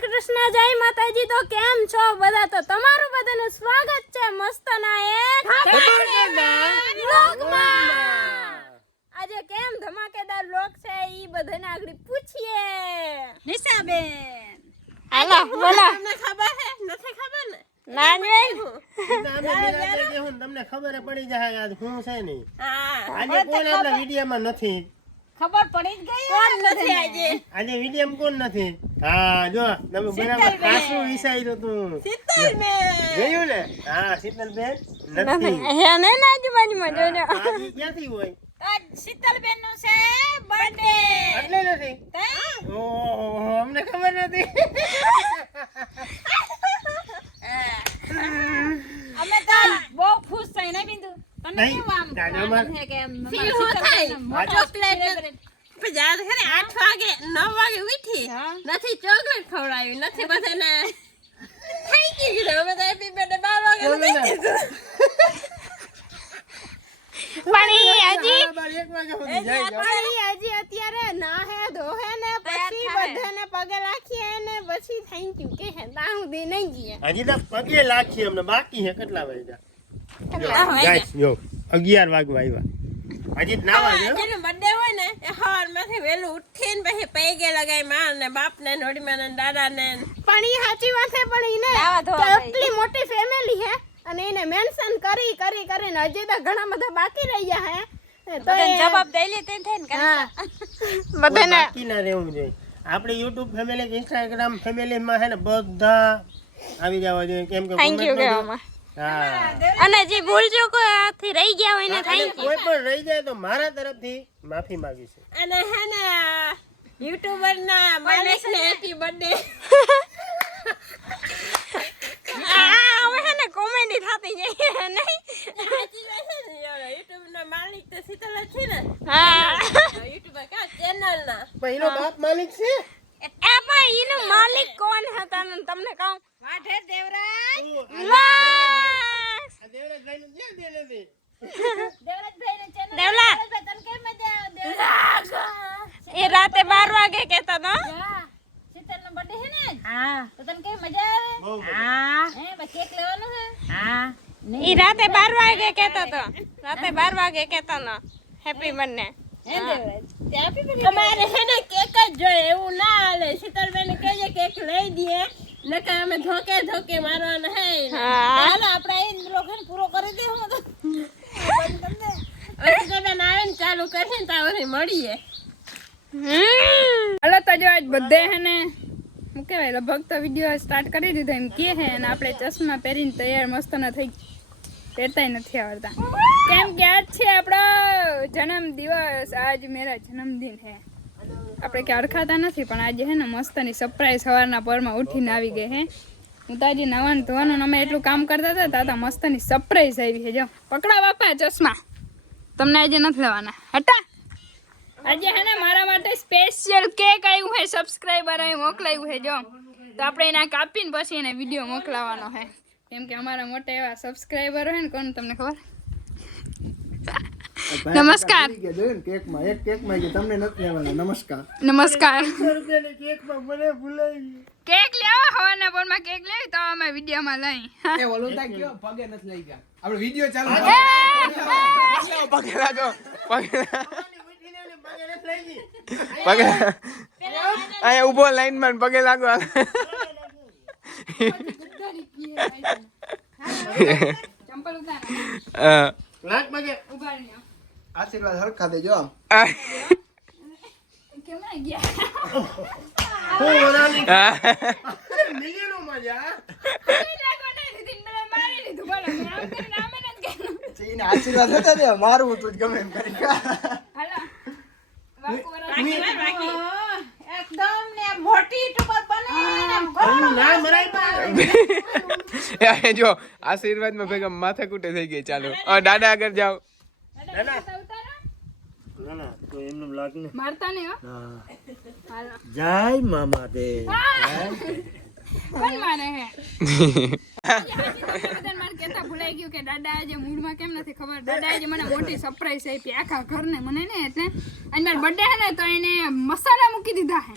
શ્રી કૃષ્ણ, જય માતાજી। તો કેમ છો બધા? તો તમારું બધાનું સ્વાગત છે મસ્તના એક વ્લોગમાં। આજે કેમ ધમાકેદાર વ્લોગ છે ઈ બધાને આગળ પૂછીએ। નિશાબેન હાલો બોલો। તમને ખબર છે? નથી ખબર ને? ના નહીં તમને ખબર પડી જાય આજ હું છે નહીં। આજે કોણ આપણા વિડિયોમાં નથી? ખબર પડી જ ગઈ કોણ નથી આજે વિડિયોમાં કોણ નથી? હા જો તમે બરાબર ખાસું વિચાર્યું તું। શીતલ બેન જોયું ને? હા શીતલ બેન નથી। હે ને આજુબાજુમાં જોજો। આજે ક્યાંથી હોય? આજ શીતલ બેન નું છે બર્થડે એટલે નથી? ઓહો અમને ખબર નથી। અમે તો બહુ ખુશ થઈ ને બિંદુ તને કેવું આમ છે કે ચોકલેટ યાદ છે ને 8 વાગે 9 વાગે ઉઠી નથી ચોકલેટ ખવડાવી નથી બધાને થઈ ગયું અમે તો હેપી બર્થડે 12 વાગે હજી અત્યારે નાહે ધોહે ને પછી બધાને પગે લાખીએ ને પછી થેન્ક યુ કે હે તાહુ દે નહીં ગયા હજી તો પગે લાખી અમને બાકી છે। કેટલા વાગ્યા? ગાઈસ જો 11 વાગવા આવ્યા। હજી નાવા જો જેનો બર્થડે હોય ને એ સવારમાંથી વેલું ઉઠીને પછી પૈગે લગાઈ માં ને બાપ ને નોડીમાં ને દાદા ને પણ ઈ સાચી વાત છે પણ ઈને કેટલી મોટી ફેમિલી હે અને એને મેન્શન કરી કરીને હજી તો ઘણા બધા બાકી રહ્યા હે તો જવાબ દઈ લે તે થઈને કરતા બધાને બાકી ના રહેવું જોઈએ। આપણે YouTube ફેમિલી Instagram ફેમિલી માં હે ને બધા આવી જવા જોઈએ કેમ કે થેન્ક યુ કહેવામાં। હા અને જે ભૂલજો કોઈથી રહી ગયા હોય ને થેન્ક યુ। કોઈ પણ રહી જાય તો મારા તરફથી માફી માંગી છે। અને હે ને યુટ્યુબર ના માલિક ને હેપી બર્થડે હવે હે ને કોમેડી થાતી જાય નહીં સાચી વાત છે ને યુટ્યુબ ના માલિક તો શીતલ જ છે ને। હા યુટ્યુબર કા ચેનલ ના પણ એનો બાપ માલિક છે એ પણ એનો માલિક કોણ હતા ને તમને કહું વાઢે દેવરાજ દેવરાજભાઈ નું ક્યાં દે નથી? દેવરાજભાઈ નું ચેનલ દેવરાજભાઈ તને કેમ મજા દેવરાજ એ રાતે 12 વાગે કહેતા હતા શીતલ નો બર્થડે છે ને હા તો તને કેમ મજા આવે? હા હે બસ કેક લેવાનો છે હા ઈ રાતે 12 વાગે કહેતો તો રાતે 12 વાગે કહેતો ન હેપી બર્થડે હે દેવરાજ હેપી બર્થડે તમારે છે ને કેક જ જોઈએ એવું ના હાલે। શીતલબેન કહેજે કેક લઈ દઈએ નકર અમે ધોકે મારવાનો હે હાલો આપણે એ લોકોને પૂરો કરી દે હું તો શીતલબેન આવે ને ચાલુ કરશે ને તાવરે મળીએ। હાલો તો જો આજ બધે હે ને હું કહેવાય લગભગ તો વિડીયો સ્ટાર્ટ કરી દીધો એમ કે હે અને આપણે ચશ્મા પહેરીને તૈયાર મસ્ત ન થઈ પહેરતાય નથી આવડતા કેમ કે આજ છે આપણો જન્મ દિવસ। આજ મેરા જન્મદિન હે। આપણે કે અડખાતા નથી પણ આજે હે ને મસ્તની સરપ્રાઈઝ સવારના પરમાં ઉઠીને આવી ગઈ હે। હું તો આજે નવાનું ધોવાનું અમે એટલું કામ કરતા હતા તો મસ્તની સરપ્રાઈઝ આવી છે। જો પકડા બાપા ચશ્મા તમને આજે નથી લેવાના હટા। આજે હે ને મારા માટે સ્પેશિયલ કેક આવ્યું છે સબસ્ક્રાઇબર અહીં મોકલાયું છે જો તો આપણે એને કાપીને પછી એને વિડીયો મોકલાવાનો છે કેમ કે અમારા મોટા એવા સબસ્ક્રાઇબર હોય ને કોણ તમને ખબર? નમસ્કાર કેકમાં એક કેકમાં કે તમને નથી લેવાના નમસ્કાર નમસ્કાર 100 રૂપિયાની કેકમાં મને ભૂલાઈ કેક લેવા હવાના પોરમાં કેક લેવી તો અમે વિડીયોમાં લઈ એ ઓલું તા કયો પગે નથી લઈ ગયા આપણે વિડિયો ચાલુ પગે લાગો પગે આયા ઊભો લાઈન માં પગે લાગો ચંપલ ઉતાર લાગ મગે ઉભા રહ્યો આશીર્વાદ હરખા દેજો આમ કેમ ના ગયા હું ઓરાની મિલીનો મજા ચીને આશીર્વાદ હતા દે મારું તું ગમે એમ કરી એકદમ ને મોટી ટુકડ બને જો આશીર્વાદ માં ભેગા માથા કૂટે થઈ ગઈ ચાલો દાદા આગળ જાઓ ના તો એમનું લાગને મારતા ને જય મામા દે કોણ મારે હે બધાને મારે કહેતા ભૂલાઈ ગયું કે દાદા આજે મૂડમાં કેમ નથી ખબર દાદા આજે મને મોટી સરપ્રાઈઝ આપી આખા ઘરને મને ને એટલે અને મારો બર્થડે હે ને તો એને મસાલા મૂકી દીધા હે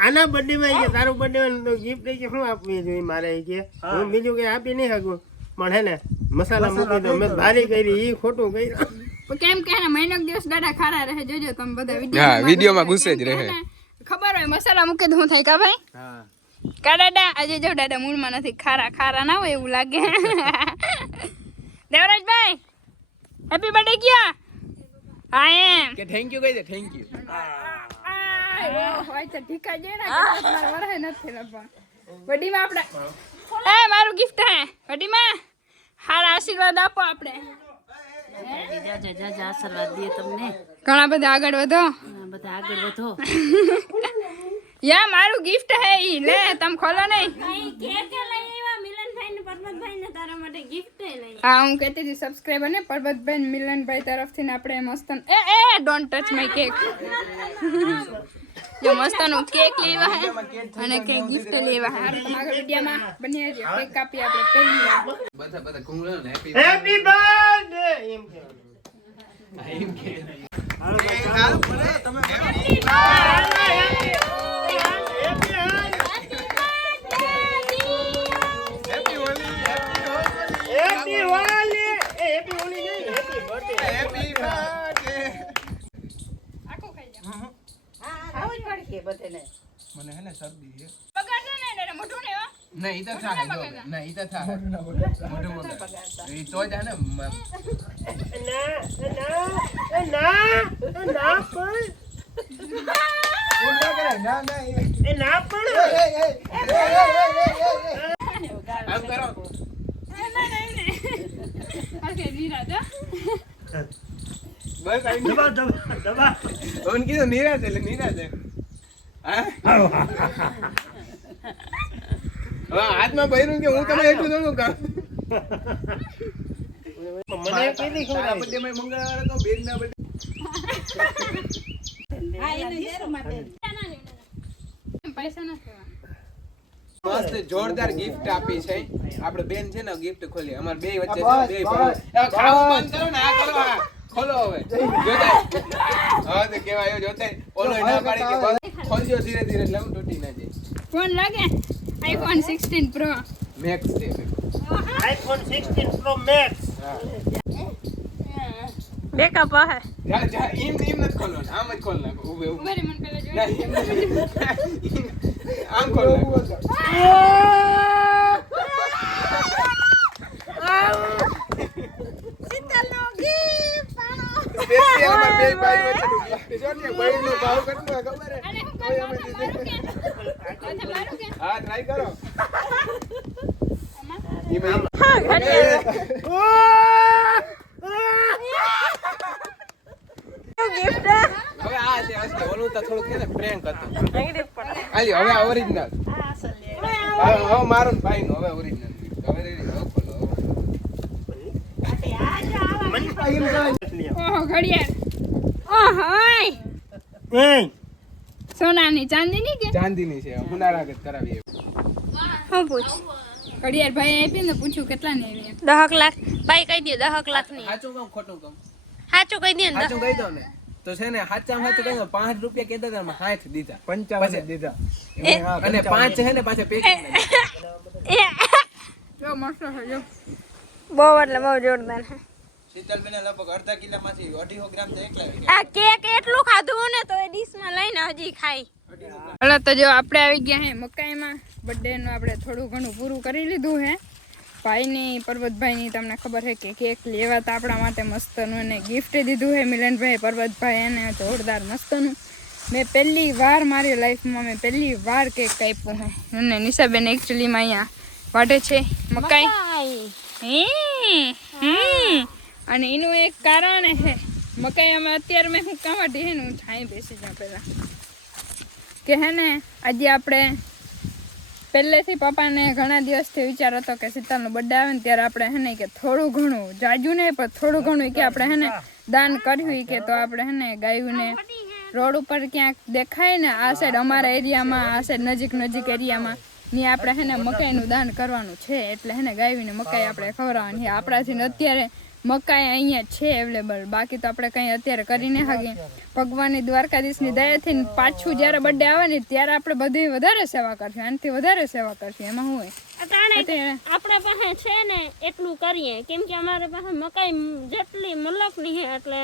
આના બર્થડે માં કે તારો બર્થડે માં ગિફ્ટ કે શું આપવી જોઈએ મારે કે હું બીજું કઈ આપી નહીં શકું પણ હે ને મસાલા મૂકી દો મેં ભારી કરી ઈ ખોટું કર્યું કેમ કે હે ને મહિનો દિવસ દાદા ખારા રહે જોજો તમે બધા હા વિડિયોમાં ગુસ્સે જ રહે ખબર હોય મસાલા મૂકે તો હું થાય કા ભાઈ હા કા દાદા આજે જો દાદા મૂળમાં નથી ખારા ના હોય એવું લાગે દેવરાજભાઈ હેપી બર્થડે ક્યાં હા એમ કે થેન્ક યુ કહી દે થેન્ક યુ હોય તો ઠીકા જે ને વરહે નથી લપા વડીમાં આપણે એ મારું ગિફ્ટ હે વડીમાં હારા આશીર્વાદ આપો આપણે જાજા આશીર્વાદ દે તમને ઘણા બધા આગળ વધો બધા આગળ વધો યા મારું ગિફ્ટ હે ઈ લે તમે ખોલો નહીં કેક લઈ આવ્યા મિલનભાઈ ને પરબતભાઈ ને તારા માટે ગિફ્ટ લઈ હા હું કહેતી હતી સબસ્ક્રાઇબર ને પરબતભાઈ મિલનભાઈ તરફથી ને આપણે મસ્ત એ ડોન્ટ ટચ માય કેક જો મસ્તનું કેક લેવા હે અને કે ગિફ્ટ લેવા હે તમે આગળ વિડિયોમાં બની રહેજો કેક કાપી આપણે પહેલી વાર બધા કુંગળો ને હેપી હેપી બર્થડે એમ કે એમ કે હેપી હોલી હેપી હોલી નહીં હેપી બર્થડે હેપી બર્થડે આખો ખાઈ જાઓ આવું જ પડશે બધાને મને હે ને શરદી છે બગાડે ને એટલે મોઢું ને હો નહીં ઈ તો થાય જો નહીં ઈ તો થાય મોઢું બગાડ ઈ તો જ હે ને ના પણ એ ના પણ આમ કરો ઓકે નીરાજ બસ આઈ દબા ઓન કીધું નિરાજ એટલે નિરાજ હા હવે હાથમાં ભર્યું કે હું તમે એટલું થોડું કામ મને કેલી ખબર તારા બર્થડે માં મંગળવારે તો બેન ના બર્થડે પૈસા ના થવા મસ્ત જોરદાર ગિફ્ટ આપી છે આપણે બેન છે ને ગિફ્ટ ખોલી અમાર બે વચ્ચે છે બે ભાઈ ખાવું બંધ કરો ને આ કરો આ ખોલો હવે જોતા હા તો કેવા આવ્યો જોતા ઓલો ના પાડી કે બસ ખોલજો ધીરે ધીરે એટલે હું તૂટી ના જાય ફોન લાગે આઈફોન 16 પ્રો મેક્સ છે આઈફોન 16 પ્રો મેક્સ બેકઅપ હે જા જા એમ નથી ખોલવાનું આમ જ ખોલ નાખો ઉભે ઉભે ઉભરે મન પેલા ના, જોઈ એમ નથી. આમ ખોલ નાખો સ્પેશિયલ અમાર બે ભાઈ વચ્ચેનું gift છે ને ભાઈનો ભાવ કેટલો ખબર હે અને હું કામ મારું કે મારું કે હા ટ્રાય કરો ઈ હવે આ છે અસલી ઓલું તો થોડુંક છે ને પ્રેન્ક હતું આલી હવે ઓરિજિનલ હવે મારો ભાઈ નો હવે ઓરિજિનલ હવે રેડી હવે ખોલો ઓહો ઘડિયાળ ઓહોય એ સોનાની ચાંદીની કે ચાંદીની છે હુનારાગત કરાવી હું પૂછ ઘડિયાળ ભાઈ આપી ને પૂછ્યું કેટલા ની આવી 10 લાખ ભાઈ કહી દે 10 લાખ ની સાચું કહું ખોટું કહું સાચું કહી દે ને સાચું કહી દો ને તો છે ને સાચું કહી દો 5 રૂપિયા કહેતા હતા મેં 60 દીધા 55 દીધા અને 5 છે ને પાછા પેકિંગ જો મસ્ત છે જો બહુ એટલે બહુ જોરદાર છે શીતલબેન લગભગ અડધા કિલોમાંથી 250 ગ્રામ તો એકલા આ કેક એટલું ખાધું ને તો એ ડીશ માં લઈને હજી ખાઈ હલો તો જો આપણે આવી ગયા હે મકાઈમાં બર્થડે નું આપણે થોડું ઘણું પૂરું કરી લીધું હે ભાઈની પર્વતભાઈની તમને ખબર છે કે કેક લેવા તો આપણા માટે મસ્તનું એને ગિફ્ટ દીધું હે મિલનભાઈ પર્વતભાઈ એને જોરદાર મસ્તનું મેં પહેલી વાર મારી લાઈફમાં મેં પહેલી વાર કેક કાપ્યું હે અને નિશાબેન એકચ્યુઅલીમાં અહીંયા વાટે છે મકાઈ અને એનું એક કારણ હે મકાઈ અમે અત્યારે મેં હું કામ વાટી હે ને હું છાંય બેસી જાઉં પહેલાં કે હે ને આજે આપણે પહેલેથી પપ્પાને ઘણા દિવસથી વિચાર હતો કે શીતલનો બર્થડે આવે ને ત્યારે આપણે હે ને કે થોડું ઘણું જાજુ નહીં પણ થોડું ઘણું કે આપણે હે ને દાન કર્યું કે તો આપણે હે ને ગાયુંને રોડ ઉપર ક્યાંક દેખાય ને આ સાઈડ અમારા એરિયામાં આ સાઈડ નજીક એરિયામાં ને આપણે હે ને મકાઈનું દાન કરવાનું છે, એટલે હે ને ગાયને મકાઈ આપણે ખવડાવવાની. આપણાથી અત્યારે મકાઈ અહીંયા છે અવેલેબલ, બાકી તો આપણે કંઈ અત્યારે કરી નહીં શકીએ. ભગવાનની દ્વારકાધીશની દયાથી પાછું જ્યારે બર્થડે આવે ને ત્યારે આપણે બધી વધારે સેવા કરશું, આનાથી વધારે સેવા કરશું. એમાં શું હોય, આપણા પાસે છે ને એટલું કરીએ, કેમ કે અમારે પાસે મકાઈ જેટલી મલકની છે એટલે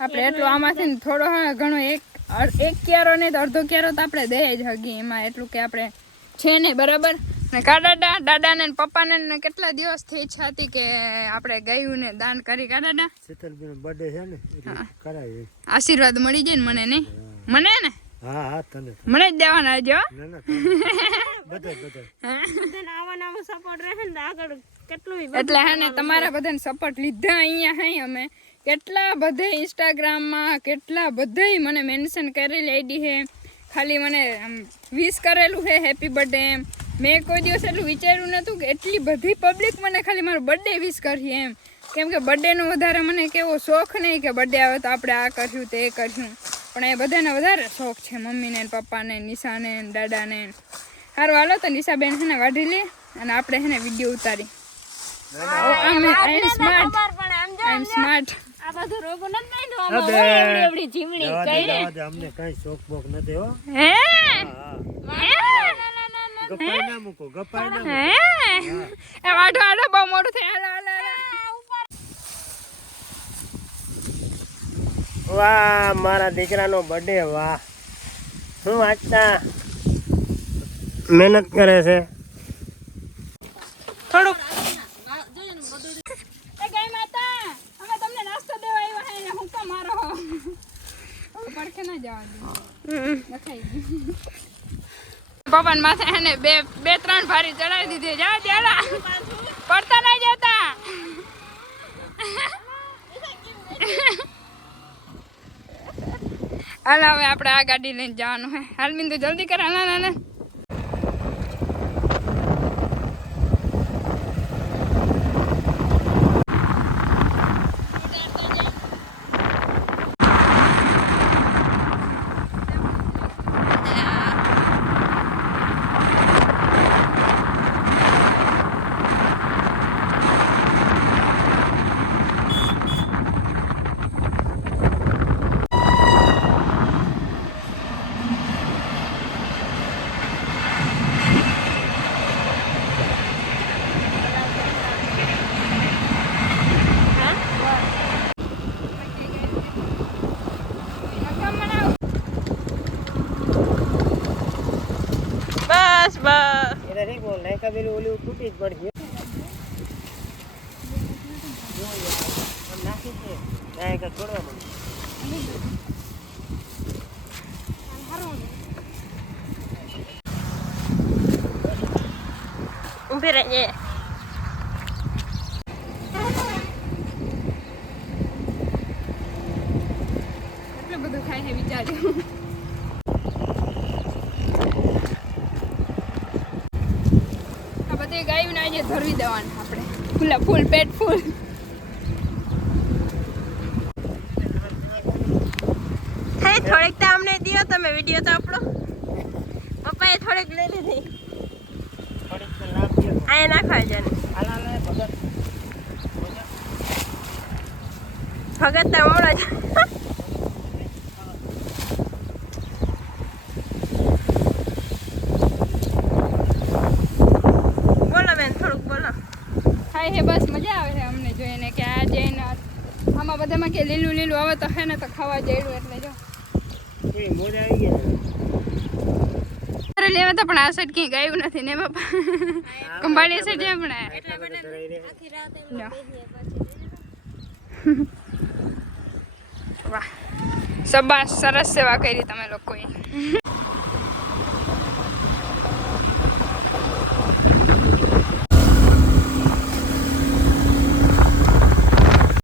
આપણે એટલું આમાંથી થોડો ઘણો એક ક્યારો નહીં તો અડધો ક્યારો તો આપણે દઈ જ શકીએ. એમાં એટલું કે આપણે છે નહીં, બરાબર ને. દાદાને ને પપ્પાને ને કેટલા દિવસથી ઈચ્છા હતી કે આપણે ગાયુંને દાન કરી. દાદા બર્થડે છે ને કરાવી, આશીર્વાદ મળી જાય ને મને, નહીં મને ને હા તને મને જ દેવાના આવજો. આવો સપોર્ટ રહે ને આગળ કેટલું એટલે હે ને તમારા બધાને સપોર્ટ લીધા અહીંયા હે અમે. કેટલા બધે ઇન્સ્ટાગ્રામમાં કેટલા બધે મને મેન્શન કરેલી આઈડી છે, ખાલી મને વિશ કરેલું છે હેપી બર્થડે એમ. મેં કોઈ દિવસ એટલું વિચાર્યું નહોતું કે એટલી બધી પબ્લિક મને ખાલી મારો બર્થડે વિશ કરી એમ. કેમ કે બર્થડેનો વધારે મને કેવો શોખ નહીં કે બર્થડે આવે તો આપણે આ કરશું તે કરશું, પણ એ બધાને વધારે શોખ છે, મમ્મીને પપ્પાને નિશાને દાદાને. સારું હાલો તો નિશાબેન છે ને વાઢી લે અને આપણે છે ને વિડીયો ઉતારી. આઈ એમ સ્માર્ટ. આ બધું રોગો નથી માંડવામાં એવડી જીવડી કઈ રે અમને કઈ શોખ બોક નથી હો. હે ગપાઈ ના મૂકો, ગપાઈ ના હે એ વાઢો હાલો, બહુ મોડું થઈ. હાલો હાલો હાલો. વાહ મારા દીકરાનો બર્થડે, વાહ શું વાંચતા મહેનત કરે છે. થોડુંક ગાય માતા અમે તમને નાસ્તો દેવા આવ્યા હે ને હું કા મારો પડખે ના જવા દે નખાઈ ગયું. પવન માથે હે ને બે ત્રણ ભારી ચડાવી દીધી. જા ત્યાલા પડતા નહીં જતા. હાલ હવે આપણે આ ગાડી લઈને જવાનું હે. હાલ બિંદુ જલ્દી કર. હાલ હાલ. એને નહીં બોલ નાયકા પેલું ઓલું તૂટી જ પડશે. નાખી છે નાયકા છોડવા પડે. ઊભી રહેજે. એટલું બધું ખાય છે વિચાર્યું. ગાયું આજે ધરવી દેવાનું આપણે ફૂલા ફૂલ પેટ ફૂલ. થોડીક તો અમને દિયો તમે વિડીયો તો આપણો પપ્પાએ થોડીક લઈ લીધી. આ નાખવા છે ભગત તો હમણાં જ બસ મજા આવે છે અમને જોઈને કે આ જઈને આમાં બધામાં કે લીલું લીલું આવે તો હે ને તો ખાવા જઈડું. એટલે જો મોજા આવી ગયા લેવા તો પણ આ સાઈડ ક્યાંય ગાયું નથી ને બાપા. કંભાળી સાઈડ છે પણ વાહ સબાસ સરસ સેવા કરી તમે લોકોએ.